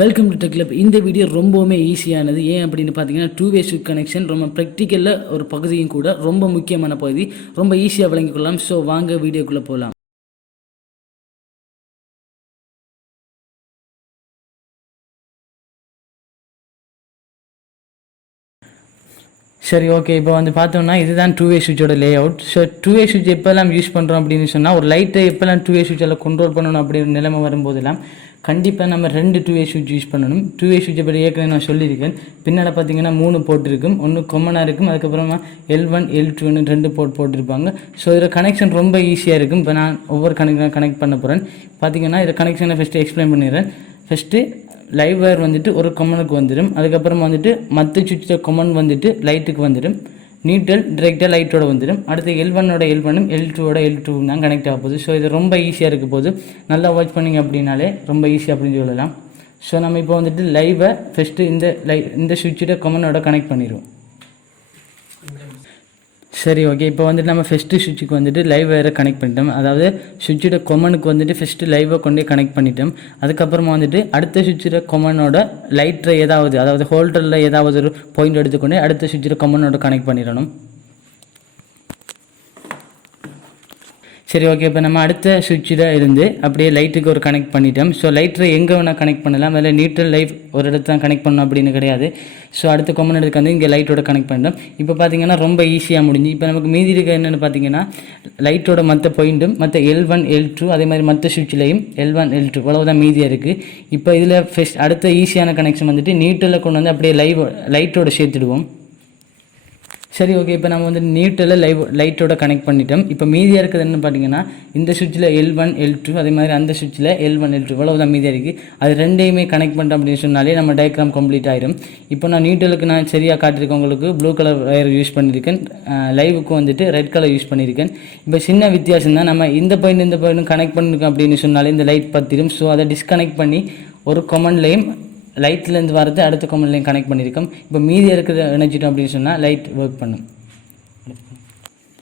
Welcome to tech club. இந்த video ரொம்பவுமே ஈஸியானது. ஏன் அப்படின்னு பார்த்தீங்கன்னா, டூ வே ஸ்விட்ச் கனெக்ஷன் ரொம்ப ப்ராக்டிக்கலில் ஒரு பகுதியும் கூட, ரொம்ப முக்கியமான பகுதி. ரொம்ப ஈஸியாக விளங்கிக் கொள்ளலாம். ஸோ வாங்க வீடியோக்குள்ளே போகலாம். சரி, ஓகே. இப்போ வந்து பார்த்தோம்னா இதுதான் டூ வே ஸ்விட்சோட layout. So two way ஸ்விட்ச் எப்போல்லாம் யூஸ் பண்ணுறோம் அப்படின்னு சொன்னால், ஒரு லைட்டை எப்போல்லாம் டூ வே ஸ்விட்சில் கண்ட்ரோல் பண்ணணும் அப்படின்னு நிலைமை வரும்போதெல்லாம் கண்டிப்பாக நம்ம 2 டூ வே ஸ்விட்ச் யூஸ் பண்ணணும். டூ வே ஸ்விட்சை பற்றி ஏற்கனவே நான் சொல்லியிருக்கேன். பின்னால் பார்த்தீங்கன்னா 3 போர்ட் இருக்கும். ஒன்று கொம்மனாக இருக்கும், அதுக்கப்புறமா L1 L2ன்னு 2 போர்ட் போட்டிருப்பாங்க. ஸோ இதில் கனெக்ஷன் ரொம்ப ஈஸியாக இருக்கும். இப்போ நான் ஒவ்வொரு கனெக்ட் பண்ண போகிறேன். பார்த்தீங்கன்னா இதை கனெக்ஷனை ஃபஸ்ட்டு எக்ஸ்பிளைன் பண்ணிடுறேன். ஃபஸ்ட்டு லைவ் வயர் வந்துட்டு ஒரு கொம்மனுக்கு வந்துடும். அதுக்கப்புறம் வந்துட்டு மற்ற சுவிட்ச கொம்மன் வந்துட்டு லைட்டுக்கு வந்துடும். நியூட்ரல் டிரெக்டாக லைட்டோட வந்துடும். அடுத்து L1ஓட L1ம் L2ஓட L2 தான் கனெக்ட் ஆக போகுது. ஸோ இது ரொம்ப ஈஸியாக இருக்க போது. நல்லா வாட்ச் பண்ணிங்க அப்படின்னாலே ரொம்ப ஈஸியாக அப்படின்னு சொல்லலாம். ஸோ நம்ம இப்போ வந்துட்டு லைவை ஃபஸ்ட்டு இந்த சுவிட்சோட கொம்மனோட கனெக்ட் பண்ணிடுவோம். சரி, ஓகே. இப்போ வந்துட்டு நம்ம ஃபஸ்ட்டு சுவிட்சுக்கு வந்துட்டு லைவ் வயரை கனெக்ட் பண்ணிட்டோம். அதாவது சுவிட்சோட கொம்மனுக்கு வந்துட்டு ஃபஸ்ட்டு லைவை கொண்டே கனெக்ட் பண்ணிட்டோம். அதுக்கப்புறமா வந்துட்டு அடுத்த சுவிட்சோட கொம்மனோட லைட்டரை அதாவது ஹோல்டரில் ஏதாவது ஒரு பாயிண்ட் எடுத்துக்கொண்டு அடுத்த சுவிட்சோட கொம்மனோட கனெக்ட் பண்ணிடணும். சரி, ஓகே. இப்போ நம்ம அடுத்த சுவிட்சில் இருந்து அப்படியே லைட்டுக்கு ஒரு கனெக்ட் பண்ணிட்டோம். ஸோ லைட்டரை எங்கே வேணால் கனெக்ட் பண்ணலாம். அதில் நியூட்ரல் லைட் ஒரு இடத்து தான் கனெக்ட் பண்ணணும் அப்படின்னு கிடையாது. ஸோ அடுத்த கொம்மன் எடுத்து வந்து இங்கே லைட்டோட கனெக்ட் பண்ணிட்டோம். இப்போ பார்த்தீங்கன்னா ரொம்ப ஈஸியாக முடிஞ்சு. இப்போ நமக்கு மீதி இருக்க என்னென்னு பார்த்தீங்கன்னா, லைட்டோட மற்ற பாயிண்ட்டும் மற்ற L1 L2 அதே மாதிரி மற்ற சுவிட்சிலையும் L1 L2 அவ்வளோதான் மீதியாக இருக்குது. இப்போ இதில் அடுத்த ஈஸியான கனெக்ஷன் வந்துட்டு நியூட்ரலில் கொண்டு வந்து அப்படியே லைட்டோட சேர்த்துடுவோம். சரி, ஓகே. இப்போ நம்ம வந்து நியூட்ரலில் லைட்டோட கனெக்ட் பண்ணிட்டோம். இப்போ மீதியாக இருக்கிறது என்ன பார்த்தீங்கன்னா, இந்த சுவிட்சில் L1 L2 அதே மாதிரி அந்த சுவிட்சில் L1 L2 அவ்வளோதான் மீதியாக இருக்குது. அது ரெண்டையுமே கனெக்ட் பண்ணிட்டோம் அப்படின்னு சொன்னாலே நம்ம டயக்ராம் கம்ப்ளீட் ஆயிடும். இப்போ நான் நியூட்ரலுக்கு நான் சரியாக காட்டியிருக்கேன். உங்களுக்கு ப்ளூ கலர் வயர் யூஸ் பண்ணியிருக்கேன். லைவுக்கு வந்துட்டு ரெட் கலர் யூஸ் பண்ணியிருக்கேன். இப்போ சின்ன வித்தியாசம் தான். நம்ம இந்த பாயிண்ட்டும் கனெக்ட் பண்ணியிருக்கோம் அப்படின்னு சொன்னாலே இந்த லைட் பற்றிடும். ஸோ அதை டிஸ்கனெக்ட் பண்ணி ஒரு கொமன்லையும் லைட்லேருந்து வரது அடுத்த கொமன்லையும் கனெக்ட் பண்ணியிருக்கோம். இப்போ மீதி இருக்கிறத இணைச்சிட்டோம் அப்படின்னு சொன்னால் லைட் ஒர்க் பண்ணும்.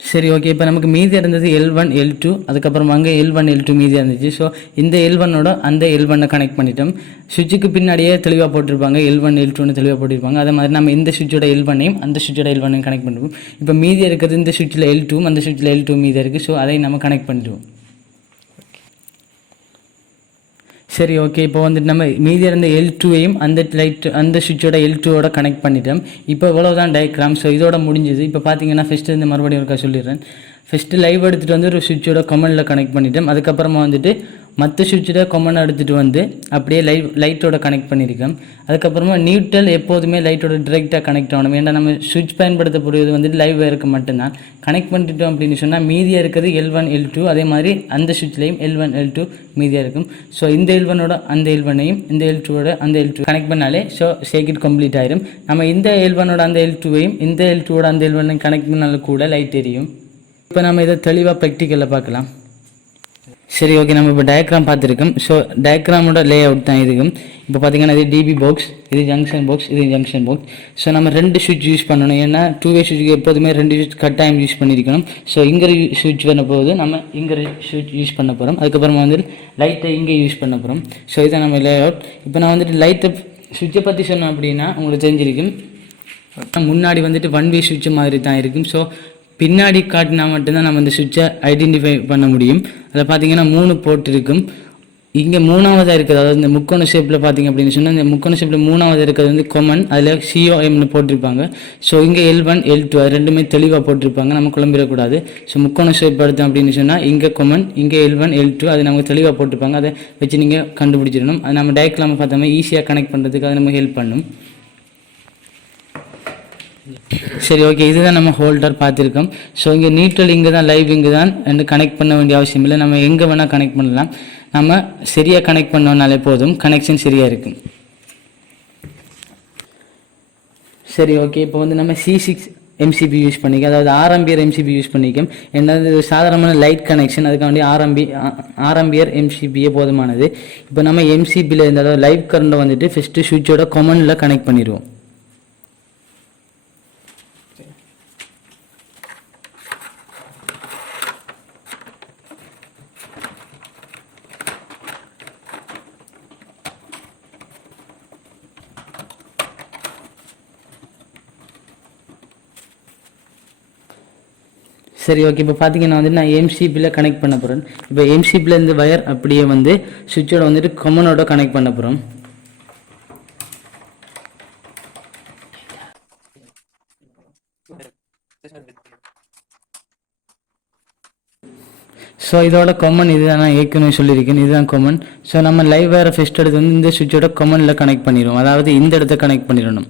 சரி, ஓகே. இப்போ நமக்கு மீதி இருந்தது L1 L2 அதுக்கப்புறம் அங்கே L1 L2 மீதி இருந்துச்சு. ஸோ இந்த L1ஓட அந்த L1 கனெக்ட் பண்ணிட்டோம். சுவிட்சுக்கு பின்னாடியே தெளிவாக போட்டிருப்பாங்க, L1 L2ன்னு தெளிவாக போட்டிருப்பாங்க. அதே மாதிரி நம்ம இந்த சுவிட்சோட L1ஐயும் அந்த சுவிட்சோட L1ஐயும் கனெக்ட் பண்ணிடுவோம். இப்போ மீதி இருக்கிறது இந்த சுவிட்சில் L2 அந்த சுவிட்சில் L2 மீதி இருக்குது. ஸோ அதை நம்ம கனெக்ட் பண்ணிடுவோம். சரி, ஓகே. இப்போ வந்துட்டு நம்ம மீதி இருந்த L2ஐயும் அந்த சுவிட்சோட L2ஓட கனெக்ட் பண்ணிட்டோம். இப்போ இவ்வளோதான் டயக்ராம். ஸோ இதோட முடிஞ்சது. இப்போ பார்த்தீங்கன்னா ஃபஸ்ட்டு இந்த மறுபடியும் ஒருக்கா சொல்லிடுறேன். ஃபஸ்ட்டு லைவ் எடுத்துகிட்டு வந்து ஒரு சுவிட்சோட கொமனில் கனெக்ட் பண்ணிட்டோம். அதுக்கப்புறமா வந்துட்டு மற்ற சுவிட்சோட கொமனை எடுத்துகிட்டு வந்து அப்படியே லைட்டோட கனெக்ட் பண்ணியிருக்கோம். அதுக்கப்புறமா நியூட்ரல் எப்போதுமே லைட்டோட டிரெக்டாக கனெக்ட் ஆகணும். ஏன்னா நம்ம சுவிட்ச் பயன்படுத்தக்கூடியது வந்துட்டு லைவ் வயருக்கு மட்டும்தான். கனெக்ட் பண்ணிட்டோம் அப்படின்னு சொன்னால் மீதியாக இருக்கிறது L1 L2 அதே மாதிரி அந்த சுவிட்ச்லேயும் L1 L2 மீதியாக இருக்கும். ஸோ இந்த L1ஓட அந்த L1ஐயும் இந்த L2ஓட அந்த L2 கனெக்ட் பண்ணாலே சர்க்யூட் கம்ப்ளீட் ஆயிடும். நம்ம இந்த L1ஓட அந்த L2ஐயும் இந்த L2ஓட அந்த L1ஐயும் கனெக்ட் பண்ணாலும் கூட லைட் எரியும். இப்போ நம்ம இதை தெளிவாக ப்ராக்டிக்கலில் பார்க்கலாம். சரி, ஓகே. நம்ம இப்போ டயக்ராம் பார்த்துருக்கோம். ஸோ டயக்ராமோட லே அவுட் தான் இருக்கும். இப்போ பார்த்தீங்கன்னா இது டிபி பாக்ஸ், இது ஜங்ஷன் பாக்ஸ், இது ஜங்ஷன் பாக்ஸ். ஸோ நம்ம 2 சுவிட்ச் யூஸ் பண்ணணும். ஏன்னா டூ வே சுவிட்சுக்கு எப்போதுமே 2 சுவிட்ச் கட்டாயம் யூஸ் பண்ணியிருக்கணும். ஸோ இங்கே சுவிட்ச் பண்ண போகுது, நம்ம இங்கே சுவிட்ச் யூஸ் பண்ண போகிறோம். அதுக்கப்புறமா வந்து லைட்டை இங்கே யூஸ் பண்ண போகிறோம். ஸோ இதான் நம்ம லே அவுட். இப்போ நான் வந்துட்டு லைட்டை சுவிட்சை பற்றி சொன்னேன் அப்படின்னா உங்களுக்கு தெரிஞ்சிருக்கும். முன்னாடி வந்துட்டு 1 வே சுவிட்ச் மாதிரி தான் இருக்கும். ஸோ பின்னாடி காட்டினா மட்டும்தான் நம்ம இந்த சுவிட்சை ஐடென்டிஃபை பண்ண முடியும். அதில் பார்த்தீங்கன்னா 3 போர்ட் இருக்கும். இங்கே 3ஆவதாக இருக்குது, அதாவது இந்த முக்கோண ஷேப்பில் பார்த்தீங்க அப்படின்னு சொன்னால் இந்த முக்கோண ஷேப்பில் 3ஆவது இருக்கிறது வந்து கொமன், அதில் COMனு போட்டிருப்பாங்க. ஸோ இங்கே L1 L2 அது ரெண்டுமே தெளிவாக போட்டிருப்பாங்க, நம்ம குழம்பிடக்கூடாது. ஸோ முக்கோண ஷேப் எடுத்தோம் அப்படின்னு சொன்னால் இங்கே கொமன், இங்கே L1 L2 அது நமக்கு தெளிவாக போட்டிருப்பாங்க. அதை வச்சு நீங்கள் கண்டுபிடிச்சிடணும். அது நம்ம டயக்ராம் பார்த்தோம்னா ஈஸியாக கனெக்ட் பண்ணுறதுக்கு அது நமக்கு ஹெல்ப் பண்ணும். சரி, ஓகே. இதுதான் நம்ம ஹோல்டர் பார்த்துருக்கோம். ஸோ இங்கே நியூட்ரல் இங்கே தான், லைவ் இங்கே தான் என்று கனெக்ட் பண்ண வேண்டிய அவசியம் இல்லை. நம்ம எங்கே வேணால் கனெக்ட் பண்ணலாம். நம்ம சரியாக கனெக்ட் பண்ணோம்னாலே போதும், கனெக்ஷன் சரியாக இருக்கும். சரி, ஓகே. இப்போ வந்து நம்ம C6 MCB யூஸ் பண்ணிக்க, அதாவது 6 ஆம்பியர் MCB யூஸ் பண்ணிக்கும். என்னது சாதாரணமான லைட் கனெக்ஷன், அதுக்காண்டி 6 ஆம்பியர் MCBயே போதுமானது. இப்போ நம்ம MCBயில் இருந்த அதாவது லைவ் கரண்ட்டை வந்துட்டு ஃபஸ்ட்டு சுவிட்சோட கொமனில் கனெக்ட் பண்ணிடுவோம். சரி ஓகே. இப்போ பார்த்தீங்கன்னா வந்து நான் எம்சிபியில் கனெக்ட் பண்ண போகிறேன். இப்போ எம்சிபியில் இருந்து வயர் அப்படியே வந்து சுவிட்சோட வந்துட்டு கமனோட கனெக்ட் பண்ண போகிறோம். ஸோ இதோட காமன் இதுதான், நான் ஏற்கனவே சொல்லியிருக்கேன், இதுதான் காமன். ஸோ நம்ம லைவ் வேறு ஃபஸ்ட் எடுத்து வந்து இந்த சுவிட்சோட காமனில் கனெக்ட் பண்ணிடுவோம், அதாவது இந்த இடத்த கனெக்ட் பண்ணிடணும்.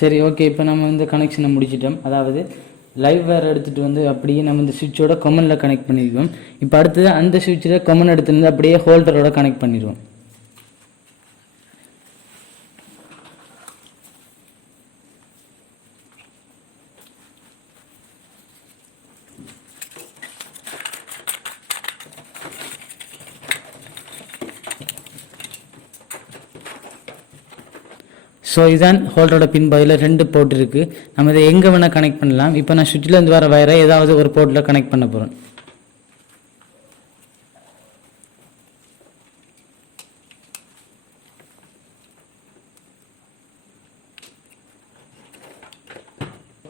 சரி ஓகே. இப்போ நம்ம இந்த கனெக்ஷனை முடிச்சிட்டோம், அதாவது லைவ் வேறு எடுத்துகிட்டு வந்து அப்படியே நம்ம இந்த சுவிட்சோட கமனில் கனெக்ட் பண்ணிடுவோம். இப்போ அடுத்தது அந்த சுவிட்சில் கமன் எடுத்துகிட்டு வந்து அப்படியே ஹோல்டரோட கனெக்ட் பண்ணிடுவோம். ஸோ இதுதான் ஹோல்டரோட பின் பாயில் 2 போர்ட் இருக்குது. நம்ம இதை எங்கே வேணால் கனெக்ட் பண்ணலாம். இப்போ நான் சுவிட்சிலேருந்து வர வயரை ஏதாவது ஒரு போர்ட்டில் கனெக்ட் பண்ண போகிறேன்.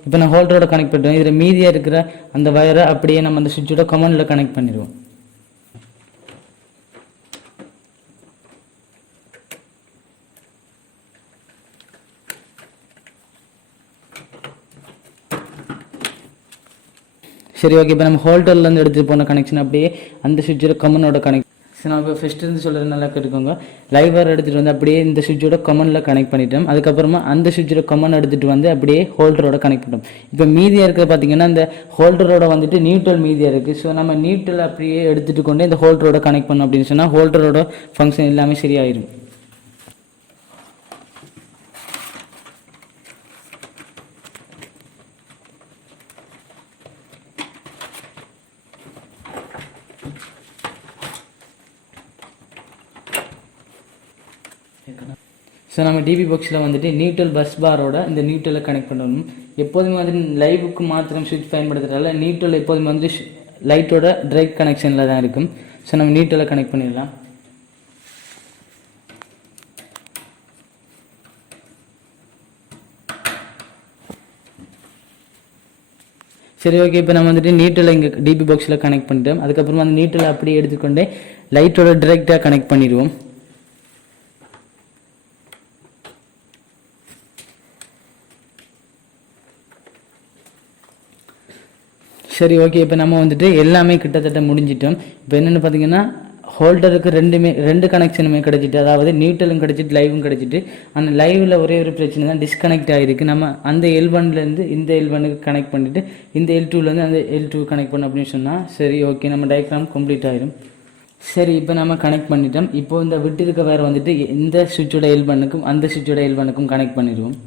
இப்போ நான் ஹோல்டரோட கனெக்ட் பண்ணுறேன். இதில் மீதியாக இருக்கிற அந்த வயரை அப்படியே நம்ம அந்த சுவிட்சோட கமாண்டில் கனெக்ட் பண்ணிடுவோம். சரி ஓகே. இப்போ நம்ம ஹோல்டர்லேருந்து எடுத்துகிட்டு போன கனெக்ஷன் அப்படியே அந்த சுவிட்சோட கமனோட கனெக்ட். சரி நான் இப்போ ஃபஸ்ட்டு இருந்து சொல்கிறது நல்லா கேட்டுக்கோங்க. லைவர் எடுத்துகிட்டு வந்து அப்படியே இந்த சுவிட்சோட கமனில் கனெக்ட் பண்ணிட்டோம். அதுக்கப்புறமா அந்த சுவிட்சோட கமன் எடுத்துகிட்டு வந்து அப்படியே ஹோல்டரோட கனெக்ட் பண்ணிட்டோம். இப்போ மீதியாக இருக்கிறது பார்த்தீங்கன்னா இந்த ஹோல்டரோட வந்துட்டு நியூட்ரல் மீதியாக இருக்குது. ஸோ நம்ம நியூட்ரல் அப்படியே எடுத்துகிட்டு கொண்டு இந்த ஹோல்டரோட கனெக்ட் பண்ணோம் அப்படின்னு சொன்னால் ஹோல்டரோட ஃபங்க்ஷன் எல்லாமே சரியாயிடும். ஸோ நம்ம டிவி பாக்ஸில் வந்துட்டு நியூட்ரல் பஸ் பாரோட இந்த நியூட்ரலை கனெக்ட் பண்ணணும். எப்போதுமே வந்து லைவுக்கு மாத்திரம் சுவிட்ச் பயன்படுத்துறதால நியூட்ரல் எப்போதுமே வந்து லைட்டோட டைரக்ட் கனெக்ஷனில் தான் இருக்கும். ஸோ நம்ம நியூட்ரலை கனெக்ட் பண்ணிடலாம். சரி ஓகே. இப்போ நம்ம வந்துட்டு நியூட்ரலை இங்கே டிபி பாக்ஸில் கனெக்ட் பண்ணிட்டோம். அதுக்கப்புறமா அந்த நியூட்ரலை அப்படியே எடுத்துக்கொண்டே லைட்டோட டைரெக்டாக கனெக்ட் பண்ணிடுவோம். சரி ஓகே. இப்போ நம்ம வந்துட்டு எல்லாமே கிட்டத்தட்ட முடிஞ்சிட்டோம். இப்போ என்னென்னு பார்த்தீங்கன்னா ஹோல்டருக்கு 2 கனெக்ஷனுமே கிடச்சிட்டு, அதாவது நியூட்ரலும் கிடச்சிட்டு லைவும் கிடச்சிட்டு. அந்த லைவில் ஒரே ஒரு பிரச்சனை தான், டிஸ்கனெக்ட் ஆகிருக்கு. நம்ம அந்த L1லேருந்து இந்த L1க்கு கனெக்ட் பண்ணிவிட்டு இந்த L2லேருந்து அந்த L2 கனெக்ட் பண்ண அப்படின்னு சொன்னால் சரி ஓகே, நம்ம டயக்ராம் கம்ப்ளீட் ஆகிடும். சரி இப்போ நம்ம கனெக்ட் பண்ணிட்டோம். இப்போ இந்த விட்டிருக்க வேறு வந்துட்டு இந்த சுவிட்சோட L1க்கும் அந்த சுவிட்சோட L1க்கும் கனெக்ட் பண்ணிடுவோம்.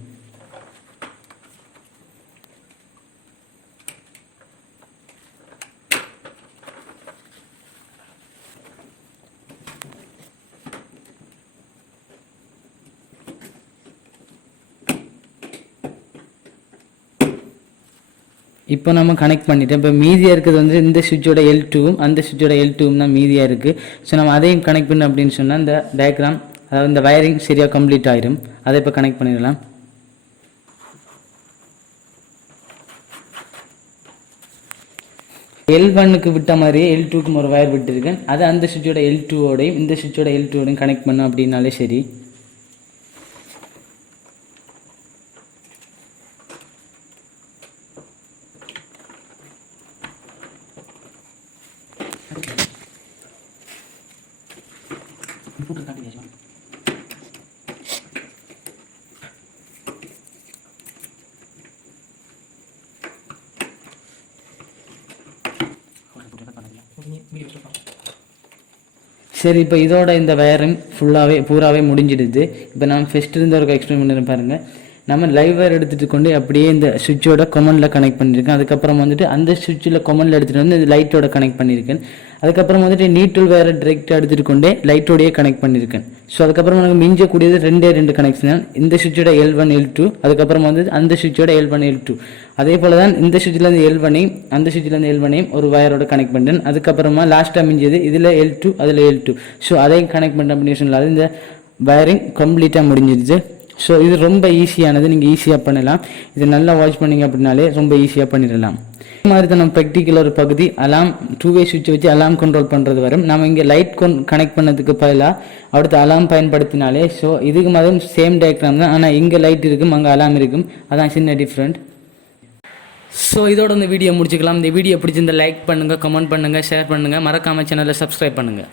இப்போ நம்ம கனெக்ட் பண்ணிட்டோம். இப்போ மீதியாக இருக்கிறது வந்து இந்த சுவிட்சோட L2வும் அந்த சுவிட்சோட L2வும் தான் மீதியாக இருக்குது. ஸோ நம்ம அதையும் கனெக்ட் பண்ணோம் அப்படின்னு சொன்னால் இந்த டயக்ராம், அதாவது இந்த வயரிங் சரியாக கம்ப்ளீட் ஆகிடும். அதை இப்போ கனெக்ட் பண்ணிடலாம். L1க்கு விட்ட மாதிரியே L2க்கும் ஒரு வயர் விட்டுருக்கேன். அதை அந்த சுவிட்சோட L2வோடையும் இந்த சுவிட்சோட L2வோடையும் கனெக்ட் பண்ணோம் அப்படின்னாலே சரி. சரி இப்போ இதோட இந்த வயரிங் பூராவே முடிஞ்சிடுது. இப்போ நான் ஃபஸ்ட்டு இருந்த ஒரு எக்ஸ்பிளைன் பண்ணுறேன் பாருங்கள். நம்ம லைவ் வயர் எடுத்துகிட்டு கொண்டு அப்படியே இந்த சுவிட்சோட கொமனில் கனெக்ட் பண்ணியிருக்கேன். அதுக்கப்புறம் வந்துட்டு அந்த சுவிட்சில் கொமனில் எடுத்துகிட்டு வந்து இந்த லைட்டோட கனெக்ட் பண்ணியிருக்கேன். அதுக்கப்புறம் வந்துட்டு நியூட்ரல் வேறு டிரெக்டாக எடுத்துகிட்டு கொண்டே லைட்டோடையே கனெக்ட் பண்ணியிருக்கேன். ஸோ அதுக்கப்புறம் எனக்கு மிஞ்சக்கூடியது 2 கனெக்ஷன், இந்த சுவிட்சோட L1 L2, அதுக்கப்புறம் வந்து அந்த சுவிட்சோட L1 L2. அதே போல் தான் இந்த சுவிட்சிலேருந்து L1ஐயும் அந்த சுவிட்சிலேருந்து L1ஐயும் ஒரு வயரோட கனெக்ட் பண்ணுறேன். அதுக்கப்புறமா லாஸ்ட்டாக மிஞ்சது இதில் L2 அதில் L2. ஸோ அதையும் கனெக்ட் பண்ணுற அப்படின்னு சொன்னாலும் இந்த வயரிங் கம்ப்ளீட்டாக முடிஞ்சிருச்சு. ஸோ இது ரொம்ப ஈஸியானது, நீங்கள் ஈஸியாக பண்ணலாம். இது நல்லா வாட்ச் பண்ணிங்க அப்படின்னாலே ரொம்ப ஈஸியாக பண்ணிடலாம். இது மாதிரி தான் நம்ம ப்ராக்டிக்கல் ஒரு பகுதி அலாம் 2-வே சுவிட்ச் வச்சு அலாம் கண்ட்ரோல் பண்ணுறது வரும். நம்ம இங்கே லைட் கனெக்ட் பண்ணதுக்கு பதிலாக அடுத்து அலாம் பயன்படுத்தினாலே, ஸோ இதுக்கு மாதிரி சேம் டயக்ராம் தான், ஆனால் இங்கே லைட் இருக்கும் அங்கே அலாம் இருக்கும், அதான் சின்ன டிஃப்ரெண்ட். ஸோ இதோட இந்த வீடியோ முடிச்சுக்கலாம். இந்த வீடியோ பிடிச்சிருந்த லைக் பண்ணுங்கள், கமெண்ட் பண்ணுங்கள், ஷேர் பண்ணுங்கள், மறக்காமல் சேனலை சப்ஸ்கிரைப் பண்ணுங்கள்.